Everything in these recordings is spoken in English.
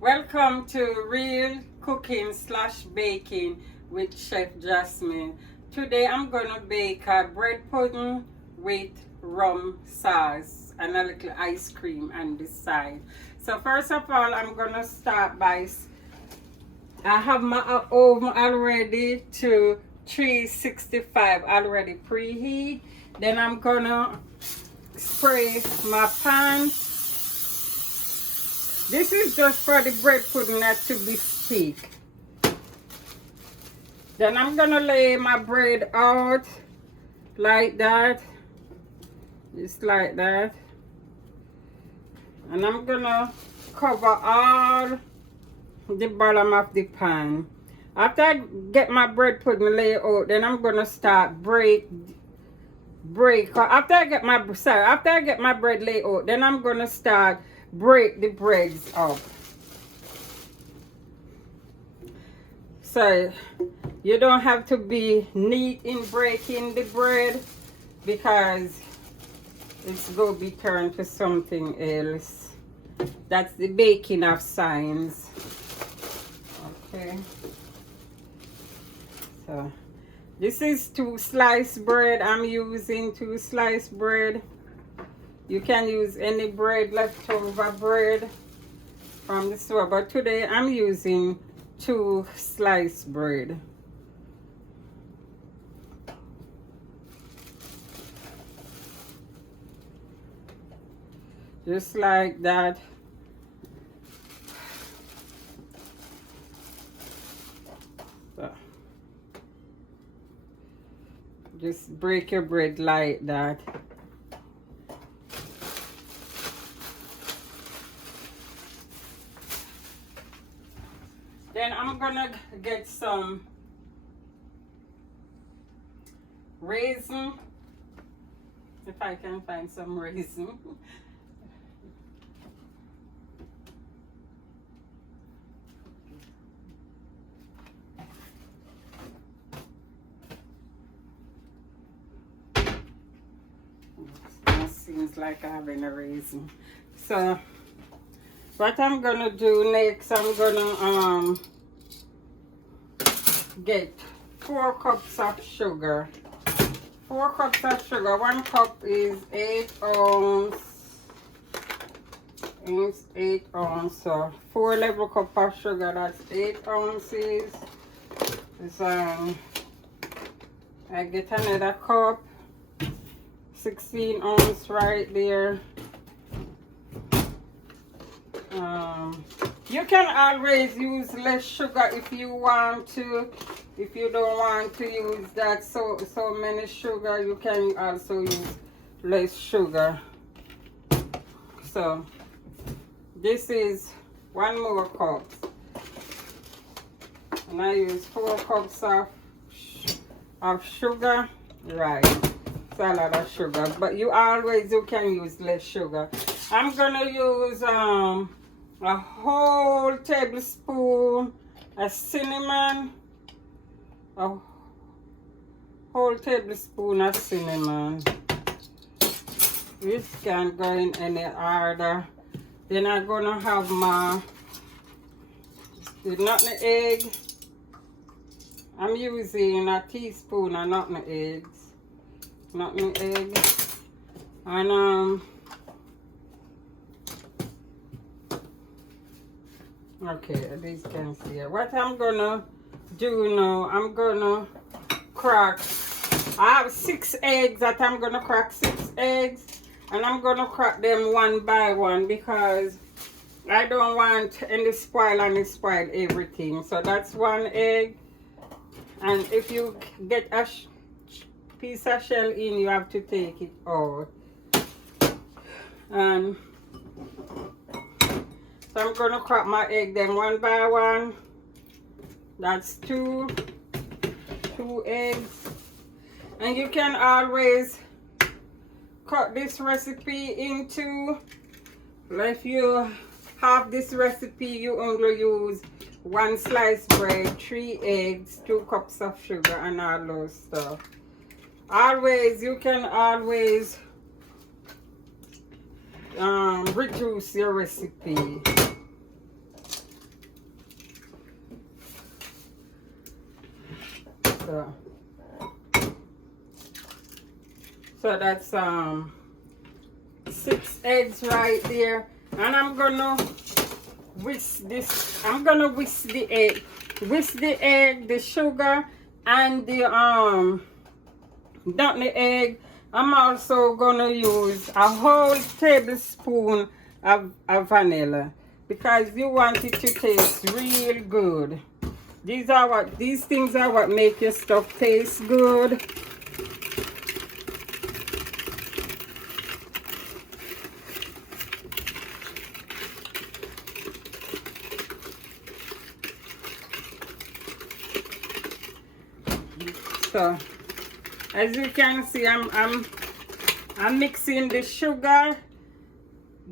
Welcome to Real Cooking slash Baking with Chef Jasmine. Today I'm gonna bake a bread pudding with rum sauce and a little ice cream on the side. So first of all, I'm gonna start by, I have my oven already to 365 already preheat. Then I'm gonna spray my pan. This is just for the bread pudding not to be thick. Then I'm gonna lay my bread out like that, just like that, and I'm gonna cover all the bottom of the pan. After I get my bread pudding laid out, then I'm gonna start break. After I get my bread laid out, then I'm gonna start break the breads up. So you don't have to be neat in breaking the bread because it's going to be turned to something else. That's the baking of science. Okay. So this is 2 sliced bread. I'm using 2 sliced bread. You can use any bread, leftover bread from the store, but today I'm using 2 sliced bread. Just like that. So, just break your bread like that. Then I'm gonna get some raisin, if I can find some raisin. It seems like having a raisin. So what I'm gonna do next, I'm gonna get 4 cups of sugar. 4 cups of sugar. 1 cup is 8 ounce. It's 8 ounce. So 4 level cup of sugar. That's 8 ounces. So I get another cup. 16 ounce right there. You can always use less sugar if you want to. If you don't want to use that so many sugar, you can also use less sugar. So this is 1 more cup, and I use 4 cups of sugar. Right, it's a lot of sugar, but you can use less sugar. I'm gonna use a whole tablespoon of cinnamon, a whole tablespoon of cinnamon. This can go in any order. Then I'm gonna have my nutmeg egg. I'm using a teaspoon of nutmeg eggs. Nutmeg egg. And okay, these can see it. What I'm gonna do now, I'm gonna crack. I have 6 eggs that I'm gonna crack. 6 eggs, and I'm gonna crack them one by one because I don't want any spoil everything. So that's 1 egg, and if you get a piece of shell in, you have to take it out. And so I'm gonna crack my egg then one by one. That's 2 eggs. And you can always cut this recipe into, if you have this recipe, you only use 1 sliced bread, 3 eggs, 2 cups of sugar, and all those stuff. You can always reduce your recipe. So that's 6 eggs right there. And I'm gonna whisk this. I'm gonna whisk the egg, the sugar, and the not the egg. I'm also gonna use a whole tablespoon of vanilla because you want it to taste real good. These things are what make your stuff taste good. So as you can see, I'm mixing the sugar,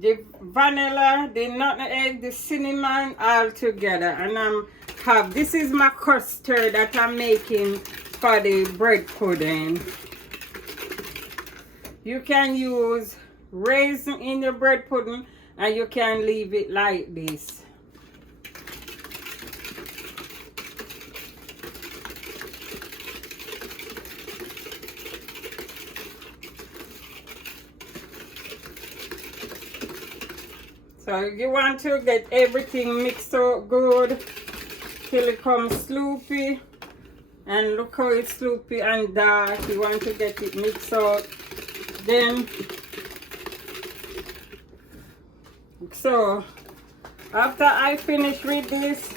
the vanilla, the nutmeg, the cinnamon all together, and this is my custard that I'm making for the bread pudding. You can use raisin in your bread pudding, and you can leave it like this. So you want to get everything mixed out good till it comes sloopy. And look how it's sloopy and dark. You want to get it mixed out. Then, so after I finish with this,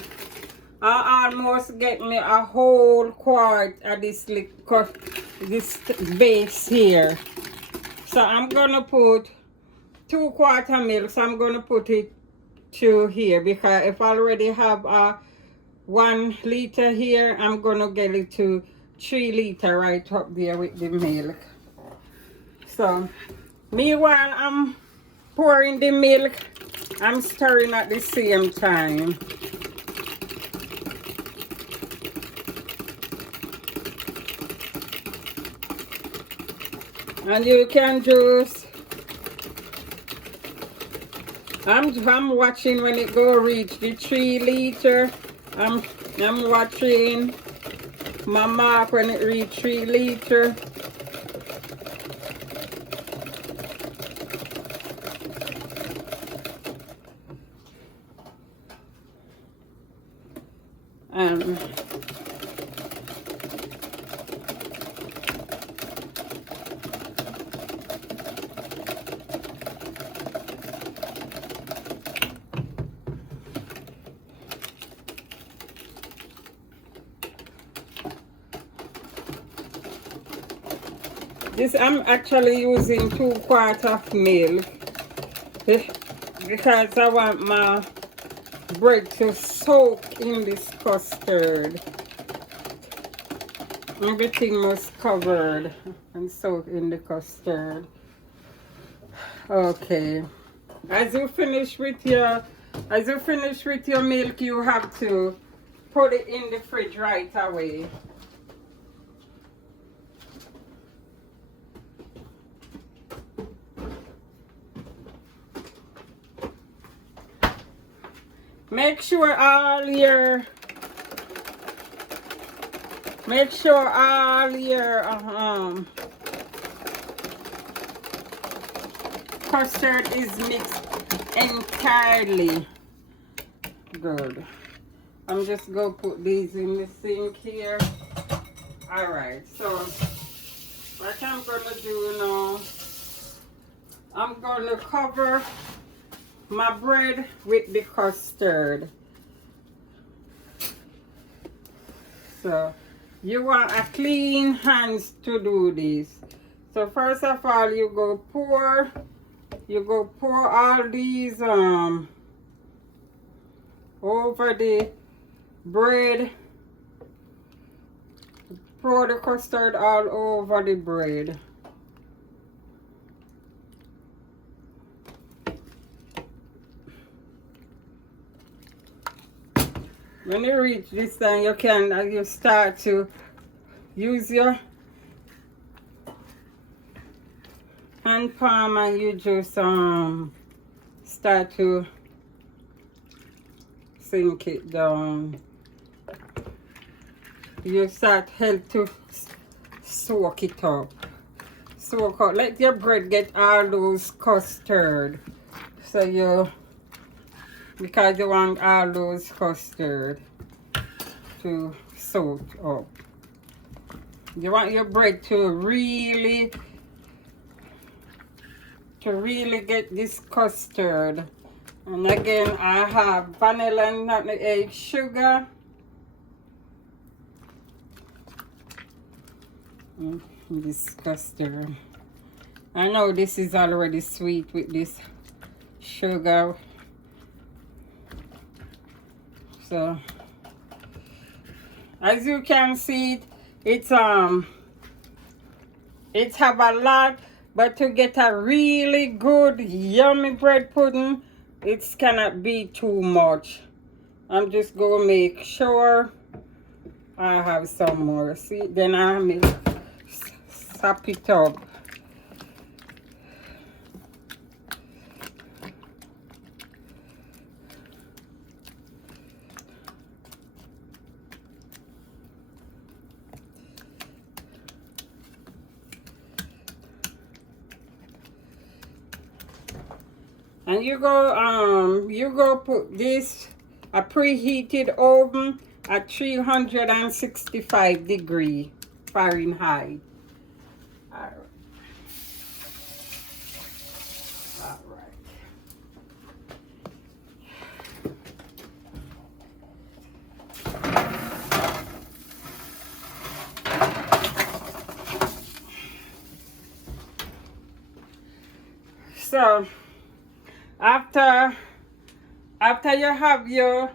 I almost get me a whole quart of this base here. So I'm gonna put 2 quarts of milk, so I'm going to put it to here because if I already have a 1 liter here, I'm going to get it to 3 liter right up there with the milk. So meanwhile I'm pouring the milk, I'm stirring at the same time. And you can just I'm watching when it go reach the 3 liter. I'm watching my mark when it reach 3 liter. This I'm actually using 2 quarts of milk because I want my bread to soak in this custard. Everything was covered and soak in the custard. Okay. As you finish with your milk, you have to put it in the fridge right away. Make sure all your custard is mixed entirely good. I'm just gonna put these in the sink here. All right, so what I'm gonna do now, I'm gonna cover my bread with the custard. So you want a clean hands to do this. So first of all, you go pour all these over the bread. Pour the custard all over the bread. When you reach this time, you start to use your hand palm and you just start to sink it down. you start help to soak it up. Soak up. Let your bread get all those custard. So you, because you want all those custard to soak up. You want your bread to really get this custard. And again, I have vanilla and nutmeg egg sugar. This custard. I know this is already sweet with this sugar. So, as you can see, it's have a lot, but to get a really good yummy bread pudding, it cannot be too much. I'm just gonna make sure I have some more. See, then I make sop it up. And you go put this a preheated oven at 365 degree Fahrenheit. All right. So after you have your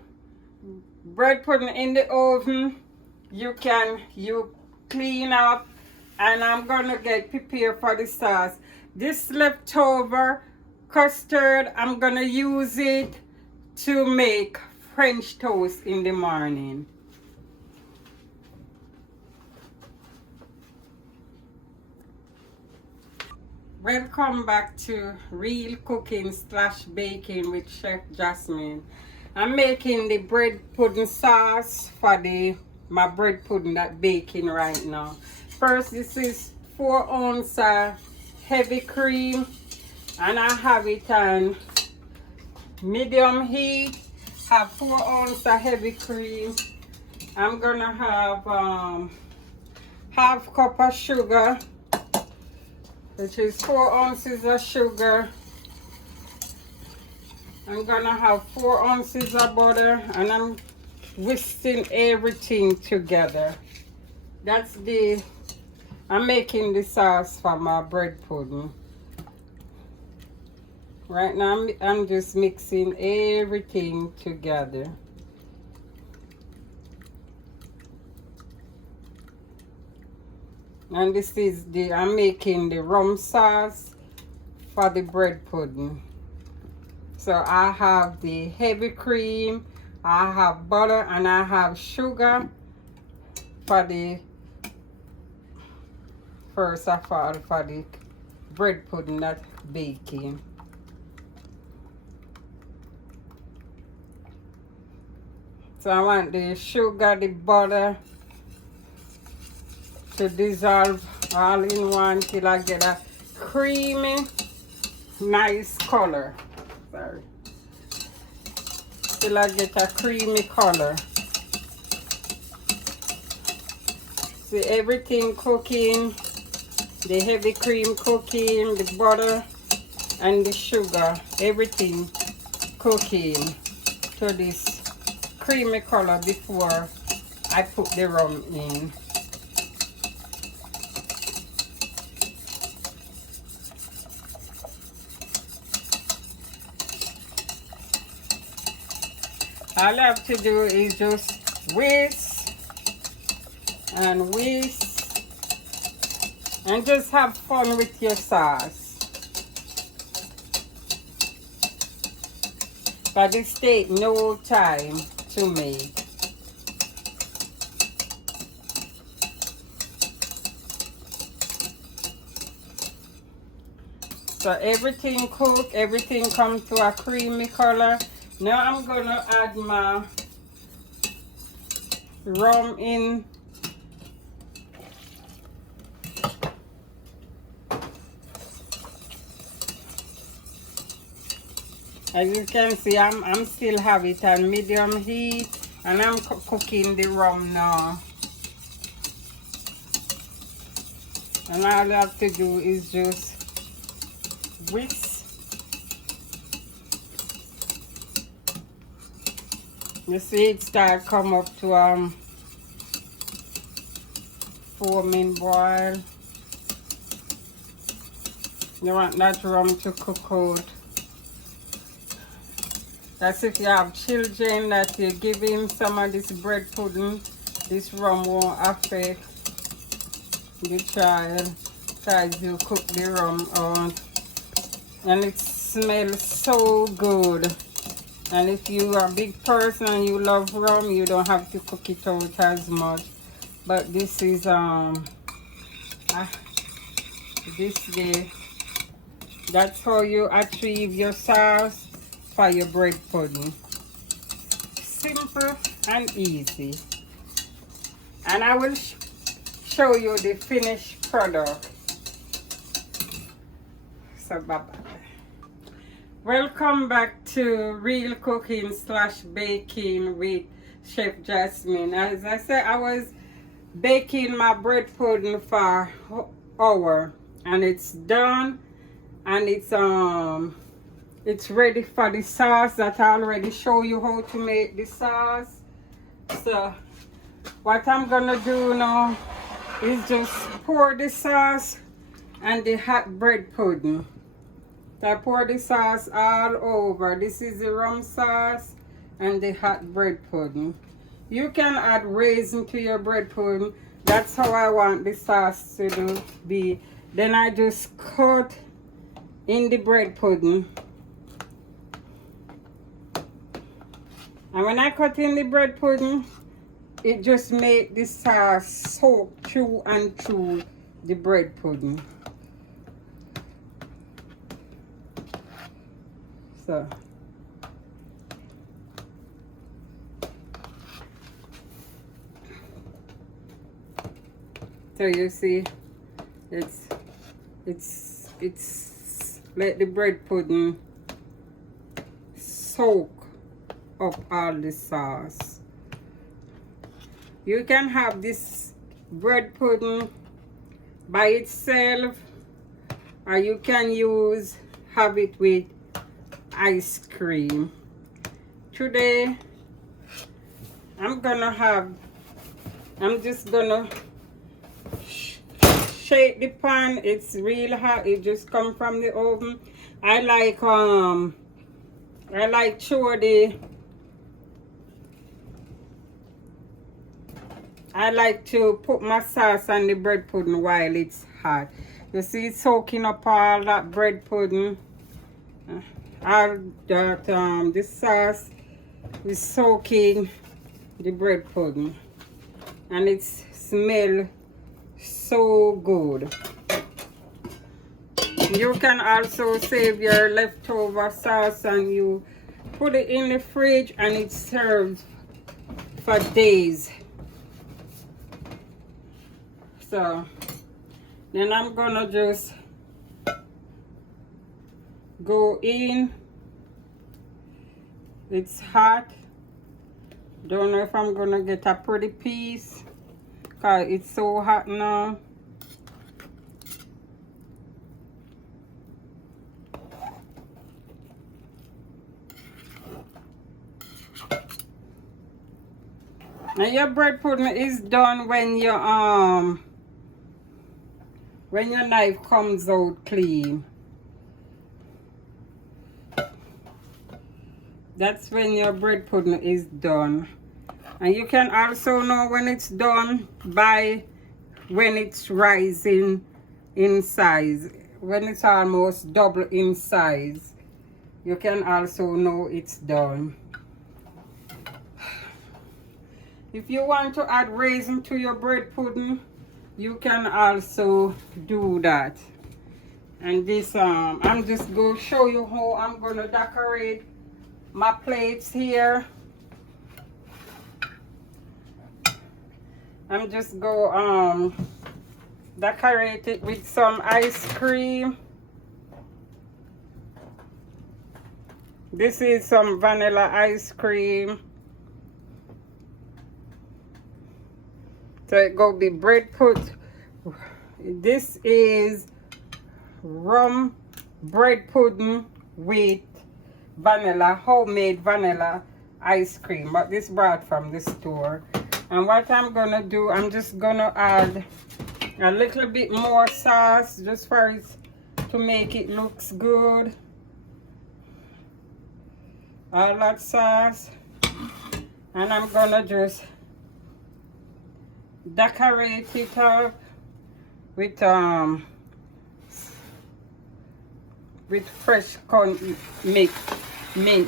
bread pudding in the oven, you clean up, and I'm gonna get prepared for the sauce. This leftover custard, I'm gonna use it to make French toast in the morning. Welcome back to Real Cooking / Baking with Chef Jasmine. I'm making the bread pudding sauce for my bread pudding that baking right now. First, this is 4 ounces heavy cream, and I have it on medium heat. Have 4 ounces heavy cream. I'm gonna have half cup of sugar, which is 4 ounces of sugar. I'm gonna have 4 ounces of butter, and I'm whisking everything together. I'm making the sauce for my bread pudding. Right now, I'm just mixing everything together. And this is I'm making the rum sauce for the bread pudding. So I have the heavy cream, I have butter, and I have sugar for the first of all for the bread pudding that's baking. So I want the sugar, the butter to dissolve all in one till I get a creamy, nice color. Sorry. Till I get a creamy color. See everything cooking, the heavy cream cooking, the butter and the sugar, everything cooking to this creamy color before I put the rum in. All I have to do is just whisk and whisk and just have fun with your sauce. But this takes no time to make. So everything cooked, everything come to a creamy color. Now I'm gonna add my rum in As you can see, I'm still have it on medium heat, and I'm cooking the rum now. And all I have to do is just whisk. You see it start come up to foaming boil. You want that rum to cook out. That's if you have children that you give him some of this bread pudding, this rum won't affect the child as you cook the rum out. And it smells so good. And if you are a big person and you love rum, you don't have to cook it out as much. But this is this day, that's how you achieve your sauce for your bread pudding. Simple and easy. And I will show you the finished product. So bye-bye. Welcome back to Real Cooking / Baking with Chef Jasmine. As I said, I was baking my bread pudding for an hour, and it's done, and it's ready for the sauce that I already show you how to make the sauce. So what I'm gonna do now is just pour the sauce and the hot bread pudding. So I pour the sauce all over. This is the rum sauce and the hot bread pudding. You can add raisin to your bread pudding. That's how I want the sauce to be. Then I just cut in the bread pudding. And when I cut in the bread pudding, it just makes the sauce soak through and through the bread pudding. So you see, it's let the bread pudding soak up all the sauce. You can have this bread pudding by itself, or you can have it with ice cream. Today I'm just gonna shake the pan. It's real hot. It just come from the oven. I like to put my sauce on the bread pudding while it's hot. You see it soaking up all that bread pudding. All that this sauce is soaking the bread pudding, and it smells so good. You can also save your leftover sauce and you put it in the fridge, and it serves for days. So then I'm gonna just go in. It's hot. Don't know if I'm gonna get a pretty piece because it's so hot now. And your bread pudding is done when your knife comes out clean. That's when your bread pudding is done. And you can also know when it's done by when it's rising in size. When it's almost double in size, you can also know it's done. If you want to add raisin to your bread pudding, you can also do that. And this, I'm just going to show you how I'm going to decorate my plates here. I'm just go decorate it with some ice cream. This is some vanilla ice cream. So it go be bread put. This is rum bread pudding with vanilla, homemade vanilla ice cream. But this brought from the store. And what I'm gonna do, I'm just gonna add a little bit more sauce just for it to make it looks good. All that sauce. And I'm gonna just decorate it up with fresh corn mint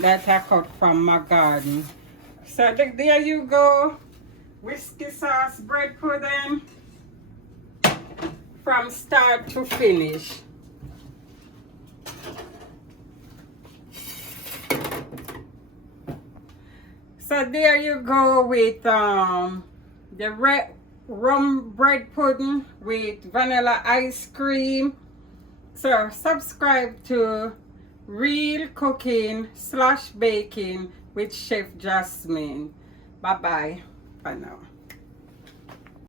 that I cut from my garden. So there you go, whiskey sauce bread pudding from start to finish. So there you go with the red rum bread pudding with vanilla ice cream. So subscribe to Real Cooking / Baking with Chef Jasmine. Bye bye for now.